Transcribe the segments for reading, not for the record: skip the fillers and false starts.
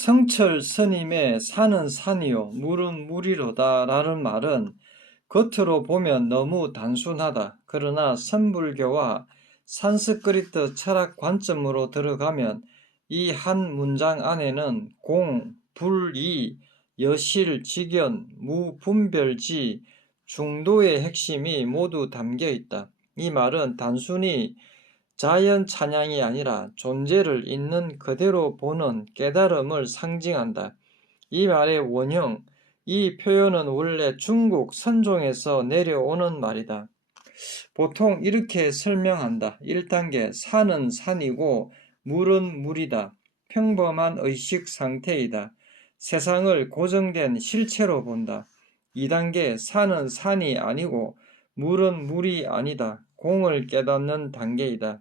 성철 스님의 산은 산이요 물은 물이로다 라는 말은 겉으로 보면 너무 단순하다. 그러나 선불교와 산스크리트 철학 관점으로 들어가면 이 한 문장 안에는 공, 불, 이, 여실, 직연, 무분별지, 중도의 핵심이 모두 담겨 있다. 이 말은 단순히 자연 찬양이 아니라 존재를 있는 그대로 보는 깨달음을 상징한다. 이 말의 원형, 이 표현은 원래 중국 선종에서 내려오는 말이다. 보통 이렇게 설명한다. 1단계, 산은 산이고 물은 물이다. 평범한 의식 상태이다. 세상을 고정된 실체로 본다. 2단계, 산은 산이 아니고 물은 물이 아니다. 공을 깨닫는 단계이다.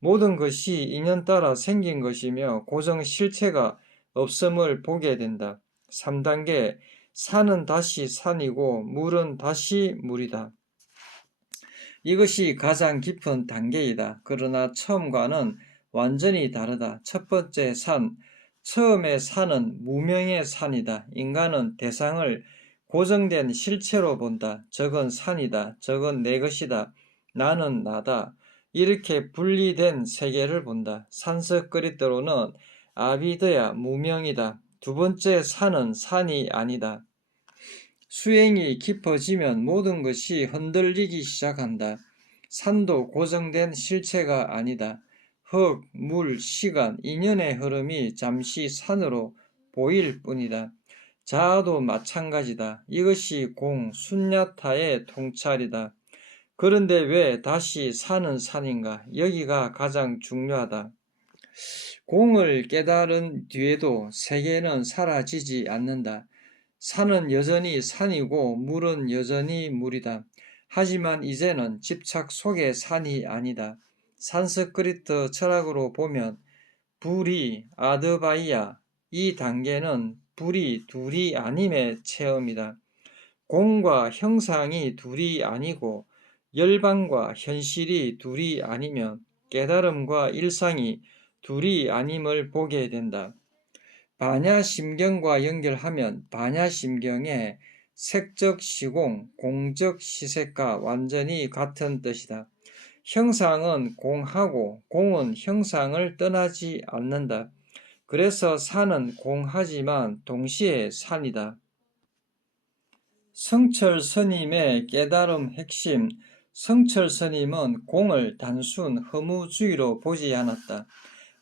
모든 것이 인연 따라 생긴 것이며 고정 실체가 없음을 보게 된다. 3단계, 산은 다시 산이고 물은 다시 물이다. 이것이 가장 깊은 단계이다. 그러나 처음과는 완전히 다르다. 첫 번째 산, 처음의 산은 무명의 산이다. 인간은 대상을 고정된 실체로 본다. 저건 산이다. 저건 내 것이다. 나는 나다. 이렇게 분리된 세계를 본다. 산스크리트로는 아비드야, 무명이다. 두 번째 산은 산이 아니다. 수행이 깊어지면 모든 것이 흔들리기 시작한다. 산도 고정된 실체가 아니다. 흙, 물, 시간, 인연의 흐름이 잠시 산으로 보일 뿐이다. 자아도 마찬가지다. 이것이 공, 순야타의 통찰이다. 그런데 왜 다시 산은 산인가? 여기가 가장 중요하다. 공을 깨달은 뒤에도 세계는 사라지지 않는다. 산은 여전히 산이고 물은 여전히 물이다. 하지만 이제는 집착 속의 산이 아니다. 산스크리트 철학으로 보면 불이 아드바이야, 이 단계는 불이 둘이 아님의 체험이다. 공과 형상이 둘이 아니고 열반과 현실이 둘이 아니면 깨달음과 일상이 둘이 아님을 보게 된다. 반야심경과 연결하면 반야심경의 색적 시공, 공적 시색과 완전히 같은 뜻이다. 형상은 공하고 공은 형상을 떠나지 않는다. 그래서 산은 공하지만 동시에 산이다. 성철 스님의 깨달음 핵심. 성철 스님은 공을 단순 허무주의로 보지 않았다.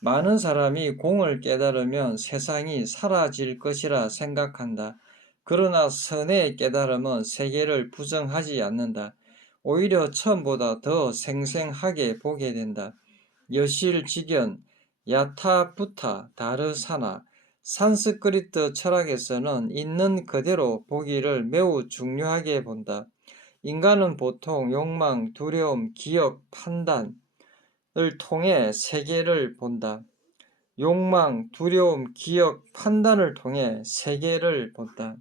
많은 사람이 공을 깨달으면 세상이 사라질 것이라 생각한다. 그러나 선의 깨달음은 세계를 부정하지 않는다. 오히려 처음보다 더 생생하게 보게 된다. 여실직연, 야타부타, 다르사나, 산스크리트 철학에서는 있는 그대로 보기를 매우 중요하게 본다. 인간은 보통 욕망, 두려움, 기억, 판단을 통해 세계를 본다. 욕망, 두려움, 기억, 판단을 통해 세계를 본다.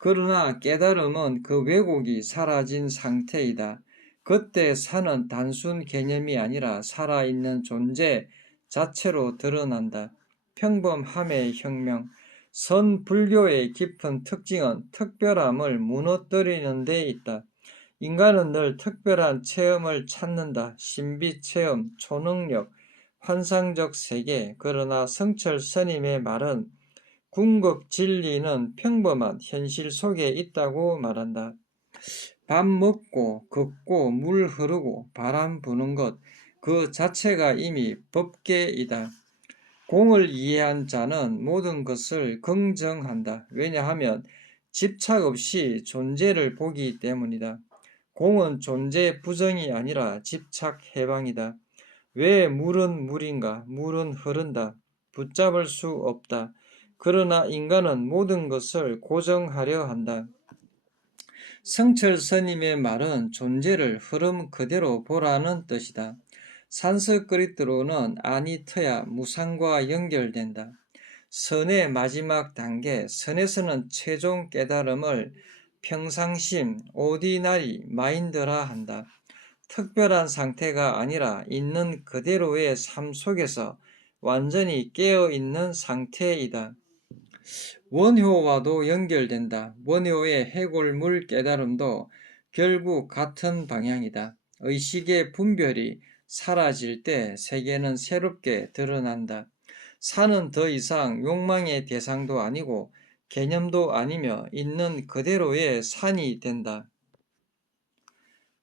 그러나 깨달음은 그 왜곡이 사라진 상태이다. 그때 산은 단순 개념이 아니라 살아있는 존재 자체로 드러난다. 평범함의 혁명. 선불교의 깊은 특징은 특별함을 무너뜨리는 데 있다. 인간은 늘 특별한 체험을 찾는다. 신비 체험, 초능력, 환상적 세계. 그러나 성철 스님의 말은 궁극 진리는 평범한 현실 속에 있다고 말한다. 밥 먹고 걷고 물 흐르고 바람 부는 것, 그 자체가 이미 법계이다. 공을 이해한 자는 모든 것을 긍정한다. 왜냐하면 집착 없이 존재를 보기 때문이다. 공은 존재 부정이 아니라 집착 해방이다. 왜 물은 물인가? 물은 흐른다. 붙잡을 수 없다. 그러나 인간은 모든 것을 고정하려 한다. 성철 스님의 말은 존재를 흐름 그대로 보라는 뜻이다. 산스크리트로는 아니트야, 무상과 연결된다. 선의 마지막 단계, 선에서는 최종 깨달음을 평상심, 오디나리 마인드라 한다. 특별한 상태가 아니라 있는 그대로의 삶 속에서 완전히 깨어있는 상태이다. 원효와도 연결된다. 원효의 해골물 깨달음도 결국 같은 방향이다. 의식의 분별이 사라질 때 세계는 새롭게 드러난다. 산은 더 이상 욕망의 대상도 아니고 개념도 아니며 있는 그대로의 산이 된다.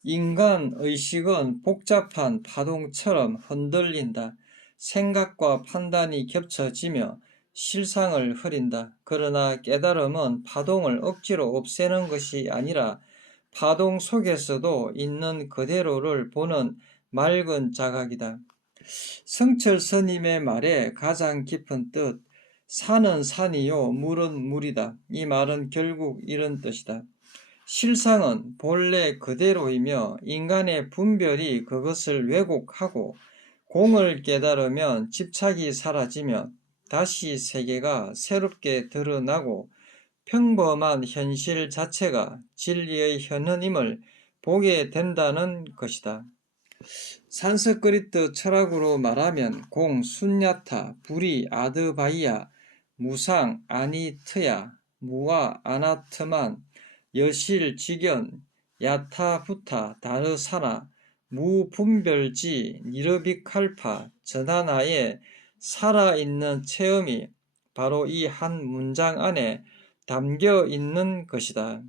인간 의식은 복잡한 파동처럼 흔들린다. 생각과 판단이 겹쳐지며 실상을 흐린다. 그러나 깨달음은 파동을 억지로 없애는 것이 아니라 파동 속에서도 있는 그대로를 보는 맑은 자각이다. 성철 스님의 말의 가장 깊은 뜻, 산은 산이요, 물은 물이다. 이 말은 결국 이런 뜻이다. 실상은 본래 그대로이며 인간의 분별이 그것을 왜곡하고 공을 깨달으면 집착이 사라지며 다시 세계가 새롭게 드러나고 평범한 현실 자체가 진리의 현현임을 보게 된다는 것이다. 산스크리트 철학으로 말하면 공, 순야타, 불이, 아드바이야, 무상, 아니트야, 무와 아나트만, 여실, 직연, 야타부타, 다르사나, 무분별지, 니르비칼파, 전하나의 살아있는 체험이 바로 이 한 문장 안에 담겨 있는 것이다.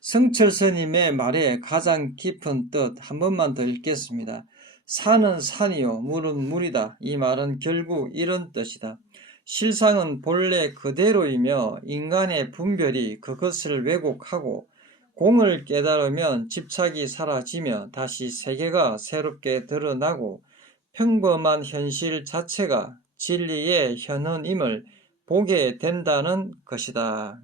성철 스님의 말의 가장 깊은 뜻 한 번만 더 읽겠습니다. 산은 산이요, 물은 물이다. 이 말은 결국 이런 뜻이다. 실상은 본래 그대로이며 인간의 분별이 그것을 왜곡하고 공을 깨달으면 집착이 사라지며 다시 세계가 새롭게 드러나고 평범한 현실 자체가 진리의 현현임을 보게 된다는 것이다.